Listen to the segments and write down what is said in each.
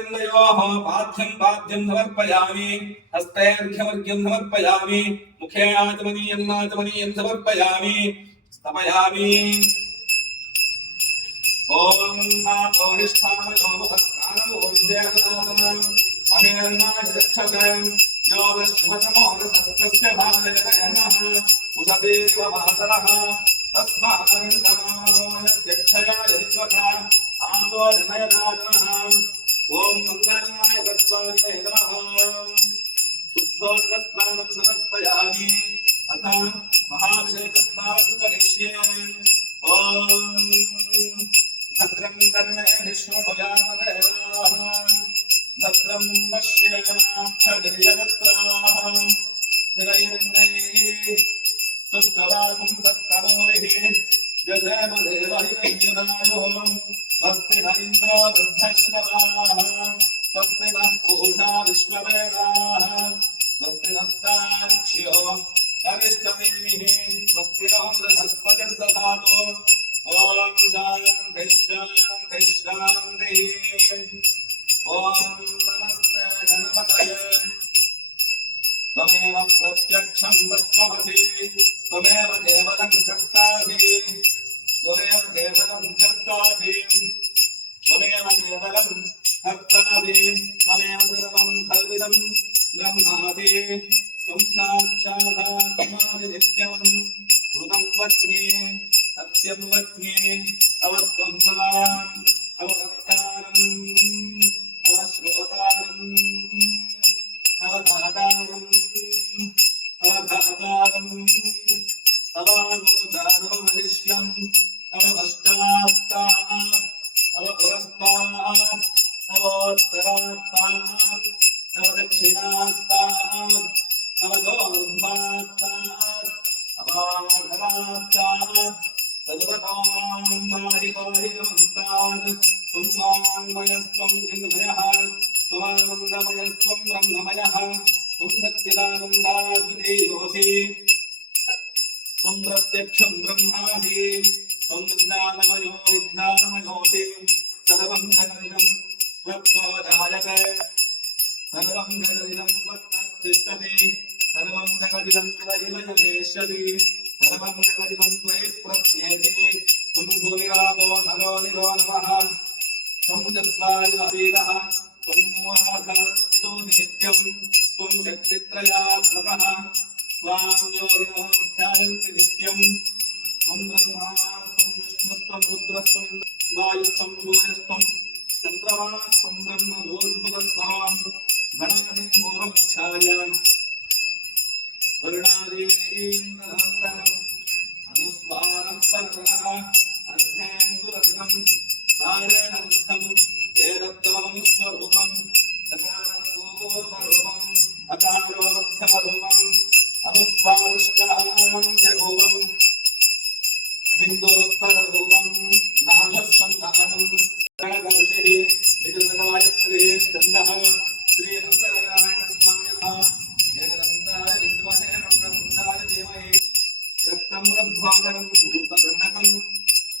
पादारविन्दयोः पाद्यं समर्पयामि हस्तैर्घ्यमर्घ्यं समर्पयामि मुखे आचमनीयं समर्पयामि स्तपयामि ओम आपोहिष्ठामयो मुखस्नानमोद्येतनात् महेर्नायक्षसं योगश्मतमोदसस्तस्य भालयतयनः उषतीव मातरः तस्मादन्दमानो यद्यक्षया यदित्वथा आपो जनयदातनः ओम मङ्गलाय तत्त्वाय नमः शुद्धोदकस्नानं समर्पयामि अथ महाभिषेकस्नानं करिष्ये ओम भद्रं कर्णे शृणुयामदेवाः भद्रं पश्येमाक्षभिर्यजत्राः स्थिरैरङ्गैः स्तुष्टवागुंसस्तमूलिः यशेम देवहिरञ्जनायोः स्वस्ति न इन्द्रो वृद्धश्रवाः स्वस्ति नः पूषा विश्ववेदाः स्वस्ति नस्तार्क्ष्यो अरिष्टनेमिः स्वस्ति नो बृहस्पतिर्दधातु ओम शांति शांति शांति ओम नमस्ते गणपतये त्वमेव प्रत्यक्षं तत्त्वमसि त्वमेव केवलं कर्तासि त्वमेव केवलं कर्तासि त्वमेव केवलं कर्तासि त्वमेव सर्वं खल्विदं ब्रह्मासि त्वं साक्षात् नित्यं श्रुतं वच्मि सत्यं वच्मि अवत्वं माम् अवक्तारम् अवश्रोतारम् अवधातारम् अवधातारम् अवानोदानमनिष्यम् अवपश्चात्तात् अवपुरस्तात् अवोत्तरात्तात् अवदक्षिणात्तात् अवदोर्ध्वात्तात् अवाघरात्तात् सर्वतां पाहि पाहितमन्तात् त्वं वाङ्मयस्त्वं चिन्मयः त्वमानन्दमयस्त्वं ब्रह्ममयः त्वं सच्चिदानन्दाद्वितीयोऽसि त्वं प्रत्यक्षं ब्रह्मासि त्वं विज्ञानमयोऽसि सर्वं जगदिदं त्वत्तो जायते सर्वं जगदिदं त्वत्तस्तिष्ठति सर्वं जगदिदं त्वयिलयमेष्यति सर्वं जगदिदं त्वयि प्रत्येति त्वं भूमिरापो नरो निरो नमः त्वं चत्वारिवरीरः त्वं मूलाधारस्तु नित्यं त्वं शक्तित्रयात्मकः त्वां योगिनो ध्यायन्ति नित्यं त्वं ब्रह्मा त्वं विष्णुस्त्वं रुद्रस्त्वं वायुस्त्वं सूर्यस्त्वं चन्द्रमास्त्वं ब्रह्म भूर्भुवस्त्वं गणादिं पूर्वमिच्छायाम् वर्णादीन्द्रनन्दनम् अनुस्वारः परतरः अर्धेन्दुरसिकम् सारेण बुद्धम् वेदत्वमनुस्वरूपम् सकारपूर्वरूपम् अकारो मध्यमरूपम् अनुस्वारुष्टान्त्यरूपम् बिन्दुरुत्तररूपम् नाभस्सन्धानम् गणगर्षिः विजयगायत्रीः स्कन्दः श्रीमङ्गलनारायणस्वामिनः जगदन्ताय विद्महे वक्रतुण्डाय धीमहि रक्तं रब्धाकरं भूतगणकं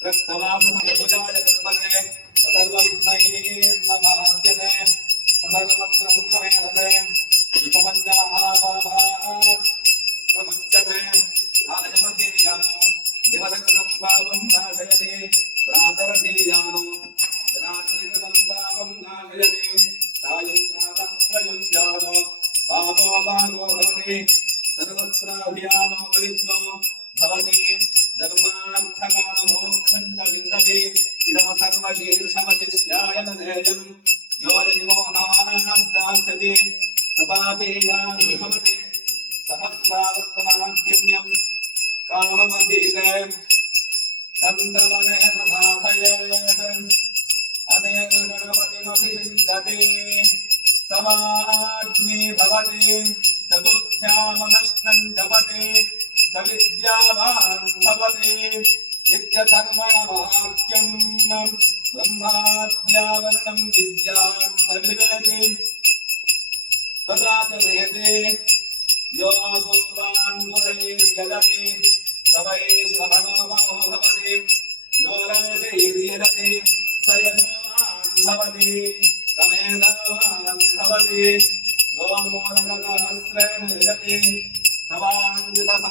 रक्तवाससंभुजाय कल्पने सर्वविघ्नैर्नभाद्यते सर्वत्र सुखमेधते प्रपञ्चते आयमध्येयानो दिवसकृतं पापं नाशयति प्रातरधीयानो रात्रिकृतं पापं नाशयति सायं प्रातः प्रयुञ्जानो पापो भवति सर्वत्राभियानो पवित्रो भवति धर्मार्थकाममोक्षं च विन्दति इदं सर्वशीर्षमशिष्याय न देयं यो यदिमोहाद्दास्यति सपापेयान् भवति सहस्रावर्तनाद्यम्यं काममधीते तन्तमनेन साधयेत् अनेन गणपतिमभिषिञ्चति समाग्नि भवति चतुर्थ्यामनश्नं जपति स विद्यावान् भवति इत्यथर्वणवाक्यं ब्रह्माद्यावरणं विद्याम् अभिवेति तदा च वेदे यो दूर्वान् गुरैर्यदति स वै श्रवणोमो भवति यो लयैर्यदति स यशोवान् भवति समेधानं भवति यो मोदकसहस्रेण यजति सवाञ्छितफलमाप्नोति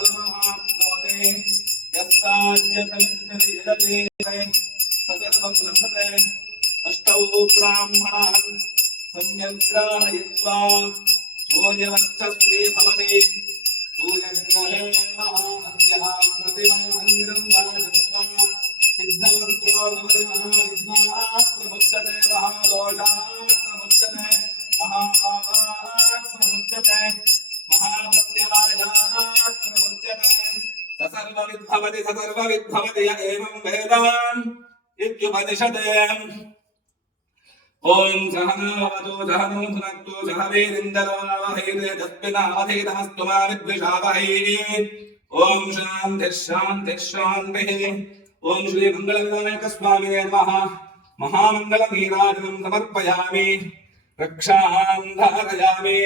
यस्ताज्यतमिद्धि यजति तसर्वं लभते अष्टौ ब्राह्मणान् सम्यग्राहयित्वा सूर्यवर्चस्वी भवति सूर्यग्रहे महानद्यः प्रतिमामन्दिरं राजत्वा सिद्धवन्तो भवति महाविघ्नात् प्रमुच्यते महादोषात् प्रमुच्यते महापापात् प्रमुच्यते महाप्रत्यवायात् प्रमुच्यते सर्वविद्भवति य एवं वेदान् इत्युपनिषते ओम सहनावतु सहनौ भुनक्तु सह वीरिन्दरवावहै तेजस्विनावधीतमस्तु मा विद्विषावहै ओम शान्तिः शान्तिः शान्तिः ओम श्री मंगलविनायक स्वामिने नमः महामंगलनीराजनं समर्पयामि रक्षां धारयामि।